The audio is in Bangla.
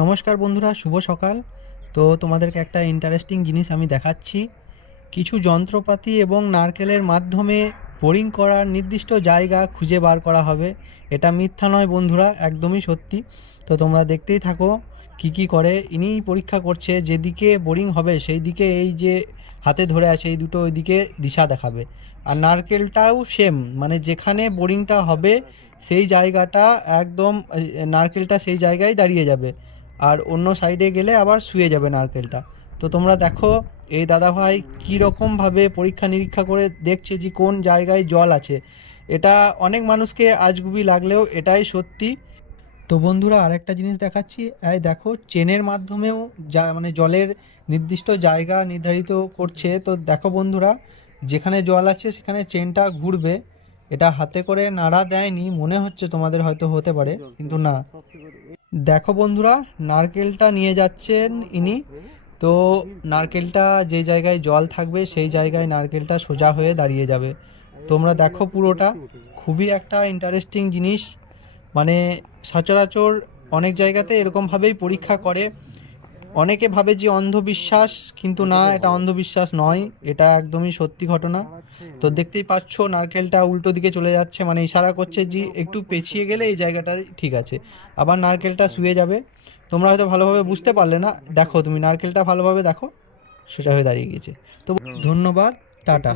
নমস্কার বন্ধুরা, শুভ সকাল। তো তোমাদেরকে একটা ইন্টারেস্টিং জিনিস আমি দেখাচ্ছি। কিছু যন্ত্রপাতি এবং নারকেলের মাধ্যমে বোরিং করার নির্দিষ্ট জায়গা খুঁজে বার করা হবে। এটা মিথ্যা নয় বন্ধুরা, একদমই সত্যি। তো তোমরা দেখতেই থাকো কি করে ইনিই পরীক্ষা করছে। যেদিকে বোরিং হবে সেই দিকে এই যে হাতে ধরে আছে এই দুটো ওই দিকে দিশা দেখাবে। আর নারকেলটাও সেম, মানে যেখানে বোরিংটা হবে সেই জায়গাটা একদম নারকেলটা সেই জায়গায় দাঁড়িয়ে যাবে, আর অন্য সাইডে গেলে আবার শুয়ে যাবে নারকেলটা। তো তোমরা দেখো এই দাদাভাই কীরকমভাবে পরীক্ষা নিরীক্ষা করে দেখছে যে কোন জায়গায় জল আছে। এটা অনেক মানুষকে আজগুবি লাগলেও এটাই সত্যি। তো বন্ধুরা আরেকটা জিনিস দেখাচ্ছি, এই দেখো চেনের মাধ্যমেও যা মানে জলের নির্দিষ্ট জায়গা নির্ধারিত করছে। তো দেখো বন্ধুরা, যেখানে জল আছে সেখানে চেনটা ঘুরবে। এটা হাতে করে নাড়া দেয়নি, মনে হচ্ছে তোমাদের হয়তো হতে পারে, কিন্তু না। দেখো বন্ধুরা, নারকেলটা নিয়ে যাচ্ছেন ইনি। তো নারকেলটা যে জায়গায় জল থাকবে সেই জায়গায় নারকেলটা সোজা হয়ে দাঁড়িয়ে যাবে। তোমরা দেখো পুরোটা, খুবই একটা ইন্টারেস্টিং জিনিস। মানে সচরাচর অনেক জায়গাতে এরকমভাবেই পরীক্ষা করে। অনেকে ভাবে যে অন্ধবিশ্বাস, কিন্তু না, এটা অন্ধবিশ্বাস নয়, এটা একদমই সত্যি ঘটনা। তো দেখতেই পাচ্ছ নারকেলটা উল্টো দিকে চলে যাচ্ছে, মানে ইশারা করছে যে একটু পেছিয়ে গেলে এই জায়গাটা ঠিক আছে, আবার নারকেলটা শুয়ে যাবে। তোমরা হয়তো ভালোভাবে বুঝতে পারলে না, দেখো তুমি নারকেলটা ভালোভাবে দেখো, সোজা হয়ে দাঁড়িয়ে গেছে। তো ধন্যবাদ, টাটা।